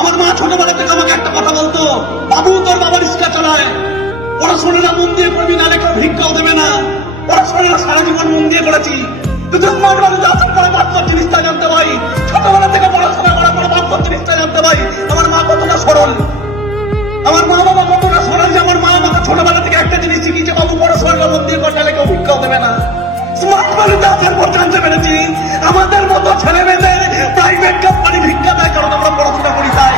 আমার মা ছোটবেলা থেকে আমাকে একটা কথা বলতো, বাবু তোর বাবার রিক্সা চালায়, পড়াশোনাটা মন দিয়ে করবি, নাহলে কেউ ভিক্ষাও দেবে না। পড়াশোনাটা সারা জীবন মন দিয়ে করেছি, কিন্তু স্মার্ট বাড়িতে আসার পরে বাস্তব জিনিসটা জানতে পারি। ছোটবেলা থেকে পড়াশোনা করার পরে বাস্তব জিনিসটা জানতে পারি। আমার মা কতটা সরল, আমার মা বাবা কতটা সরল যে আমার মা বাবা ছোটবেলা থেকে একটা জিনিস শিখিয়েছে, বাবু পড়াশোনাটা মন দিয়ে কর, নাহলে কেউ ভিক্ষাও দেবে না। স্মার্ট বাড়িতে আসার পর জানতে পেরেছি আমাদের মতো ছেলে মেয়েদের প্রাইভেট কোম্পানি ভিক্ষা দেয়, কারণ আমরা পড়াশোনা করি তাই।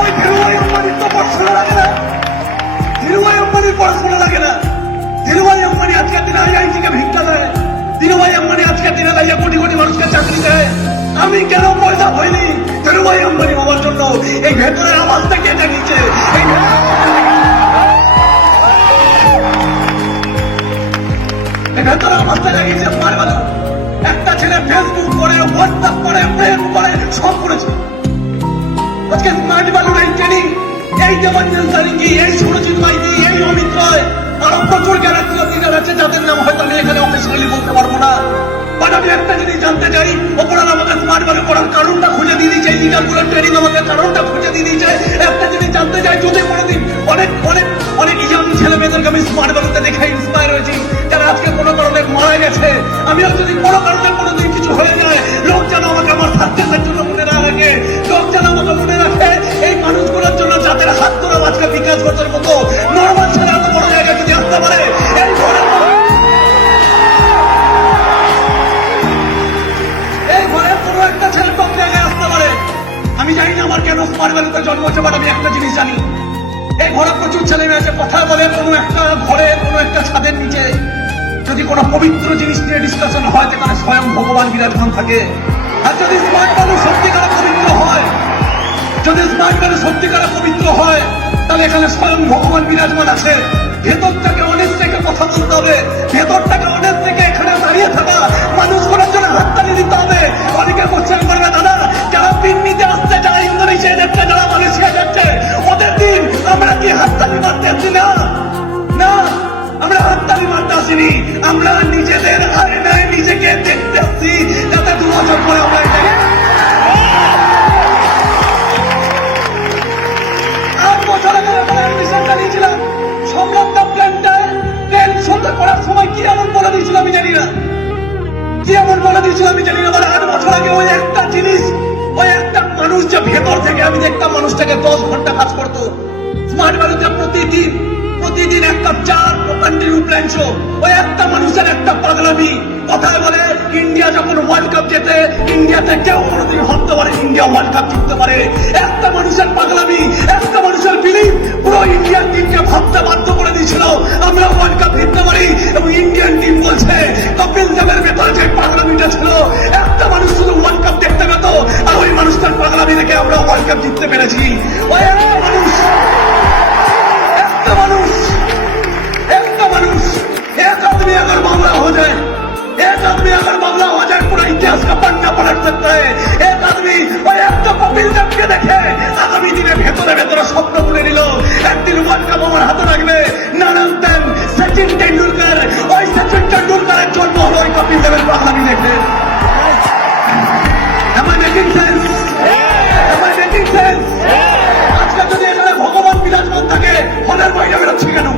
ওই ধীরুভাই আম্বানির তো পড়াশোনা লাগে না, ধীরুভাই আম্বানির পড়াশোনা লাগে না। ধীরুভাই আম্বানি আজকের দিনে আইআই থেকে ভিক্ষা দেয়, ধীরুভাই আম্বানি আজকের দিনে দাঁড়িয়ে কোটি কোটি মানুষকে চাকরি দেয়। আমি কেন পয়সা হইনি ধীরুভাই আম্বানি বাবার জন্য? এই ভেতরের আওয়াজটা কে জানিয়েছে? এই ভেতরের আওয়াজটা জানিয়েছে স্মার্ট বালু। একটা ছেলে ফেসবুক করে, হোয়াটসঅ্যাপ করে, প্রেম করে, সব করেছে। আজকে স্মার্ট বালুর এই ট্রেনিং, এই দেবাঞ্জন সারিঙ্গি, এই সুরজিৎ মাইতি, এই অমিত রায়, আরো প্রচুর গ্যারান্টি লিডার আছে যাদের নাম হয়তো আমি এখানে অফিসিয়ালি বলতে পারবো না। বাট আমি একটা জিনিস জানতে চাই, ওপরাল আমাদের স্মার্ট বালু করার কারণটা খুঁজে দিয়ে দিয়েছে, লিডারগুলোর ট্রেনিং আমাদের কারণটা খুঁজে দিয়ে দিয়েছে। একটা জিনিস জানতে চাই, যদি কোনোদিন অনেক অনেক অনেক ইয়াং ছেলে মেয়েদেরকে আমি স্মার্ট বালুতে দেখে ইন্সপায়ার হয়েছি, যারা আজকে কোনো কারণে মারা গেছে। আমিও যদি কোনো কারণে কোনোদিন কিছু হয়ে যায়, লোক যেন আমাকে আমার সাকসেসের জন্য মনে না রাখে, লোক যেন আমাকে মনে রাখে এই মানুষগুলোর জন্য যাদের হাত ধরে আজকে বিকাশ ঘটের মতো নর্মাল ছেলে এত বড় জায়গায় যদি আসতে পারে। এই ঘরের কোনো একটা ছেলে টপ জায়গায় আসতে পারে। আমি জানি না আমার কেন স্মার্ট ভ্যালুতে জন্ম হচ্ছে, বাট আমি একটা জিনিস জানি, এই ঘরে প্রচুর ছেলে মেয়ে আছে, কথা বলে কোনো একটা ঘরে কোনো একটা ছাদের নিচে যদি কোনো পবিত্র জিনিস নিয়ে ডিসকাশন হয়, যেখানে স্বয়ং ভগবান বিরাজমান থাকে। আর যদি স্মার্ট ভ্যালু সত্যিকার পবিত্র হয়, যদি স্মার্ট ভ্যালু সত্যিকার পবিত্র হয়, তাহলে এখানে স্বয়ং ভগবান বিরাজমান আছে। ভেতরটাকে অনেক থেকে কথা বলতে হবে, ভেতরটাকে অনেক থেকে এখানে দাঁড়িয়ে থাকা মানুষগুলোর জন্য হাততালি দিতে হবে। অনেকে কোশ্চেন করবে, দাদা যারা পিন্নিতে আসছে, যারা ইন্দোনেশিয়া যাচ্ছে, যারা মালয়েশিয়া যাচ্ছে, ওদের দিন আমরা কি হাততালি মারতে আসছি? না না, আমরা হাততালি মারতে আসিনি, আমরা নিজেদের আয়নায় নিজেকে দেখতে আসছি, যাতে 2 বছর পরে আমরা মানুষ যে ভেতর থেকে আমি দেখতাম মানুষটাকে 10 ঘন্টা কাজ করতো। স্মার্ট বালুতে প্রতিদিন এক কাপ চা, কন্টিনিউ প্ল্যান শো, ওই একটা মানুষের একটা পাগলামি। কথায় বলে ইন্ডিয়া যখন ওয়ার্ল্ড কাপ জেতে, ইন্ডিয়াতে কেউ কোনোদিন ভাবতে পারে ইন্ডিয়া ওয়ার্ল্ড কাপ জিততে পারে। একটা মানুষের পাগলামি, একটা মানুষের বিলিভ পুরো ইন্ডিয়ান টিমকে ভাবতে বাধ্য করে দিয়েছিল আমরা ওয়ার্ল্ড কাপ জিততে পারি। এবং ইন্ডিয়ান টিম বলছে কপিল দেবের ভেতরে যে পাগলামিটা ছিল, একটা মানুষ শুধু ওয়ার্ল্ড কাপ দেখতে পেত, আর ওই মানুষটার পাগলামি দেখে আমরা ওয়ার্ল্ড কাপ জিততে পেরেছি। ওই একটা মানুষ एक आदमी अगर मामला हो जाए, एक आदमी अगर मामला हो जाए, पूरा इतिहास का पन्ना पलट सकता है। एक आदमी और एक तो कपिल देव के देखे आगामी दिने ভেতরে ভেতরে স্বপ্ন বুনে নিল একদিন ওয়ার্ল্ড কাপ আমার হাতে লাগবে। নানান সচিন টেন্ডুলকার, ওই সচিন টেন্ডুলকারের জন্ম হলো ওই কপিল দেবের পাগলামি দেখে। Am I making sense? Am I making sense? আজকে যদি এখানে ভগবান বিরাজমান থাকে, হলের বাইরে বেরোচ্ছি কেন?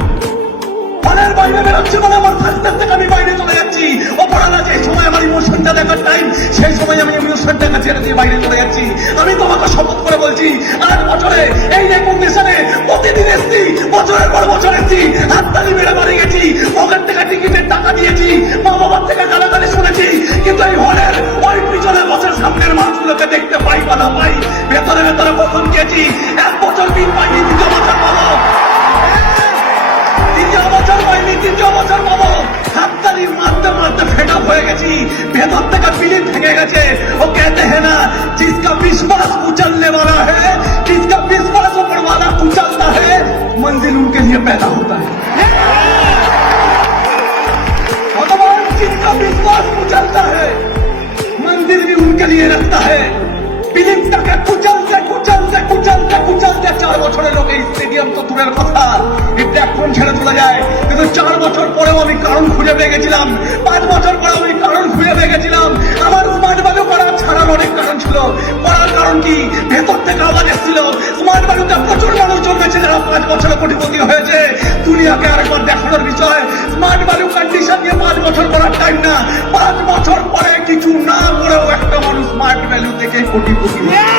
হলের বাইরে বেরোচ্ছি মানে আমার সাকসেস থেকে আমি বাইরে চলে যাচ্ছি। অপরাধ যে সময় আমার ইমোশনটা দেখার টাইম, সেই সময় আমি ইমোশনটাকে ছেড়ে দিয়ে বাইরে চলে যাচ্ছি। আমি তোমাকে শপথ করে বলছি, 8 বছরে এই রেকগনিশনে প্রতিদিন এসছি, বছরের পর বছর এসছি, হাততালি মেরে বাড়ি গেছি, পকেট থেকে টিকিটের টাকা দিয়েছি, মা বাবার থেকে গালাগালি শুনেছি, কিন্তু এই হলের ওই পিছনে বছর সামনের মানুষগুলোকে দেখতে পাই বা না পাই, ভেতরে ভেতরে কখন গেছি 1 বছর দিন পাইনি, 2 বছর পাবো, 3 বছর পাইনি, 3 বছর পাবো। হাততালি মারতে মারতে ফেড আপ হয়ে গেছি, ভেতর থেকে বিলিভ ভেঙে গেছে। ও कहते हैं ना, जिसका विश्वास कुचलने वाला है, जिसका विश्वास ऊपर वाला कुचलता है, मंजिल उनके लिए पैदा होता है। भगवान जिसका विश्वास कुचलता है, मंजिल भी उनके लिए रखता है। বিলিভটাকে কুচলতে কুচলতে কুচলতে কুচলতে 4 বছরের লোক এই স্টেডিয়াম তো দূরের কথা, এই প্ল্যাটফর্ম ছেড়ে চলে যায়। কিন্তু 4 বছর পরেও আমি কারণ খুঁজে পেয়ে গেছিলাম, 5 বছর পরে আমি কারণ খুঁজে পেয়ে গেছিলাম। আমার স্মার্ট বালু করা ছাড়ার অনেক থেকে আওয়াজ এসেছিল স্মার্ট ভ্যালুতে প্রচুর মানুষ জন্মেছে যারা 5 বছরে কোটিপতি হয়েছে। দুনিয়াকে আরেকবার দেখানোর বিষয়, স্মার্ট ভ্যালু কন্ডিশন নিয়ে 5 বছর করার টাইম না, 5 বছর পরে কিছু না করেও একটা মানুষ স্মার্ট ভ্যালু থেকে কোটিপতি হয়েছে।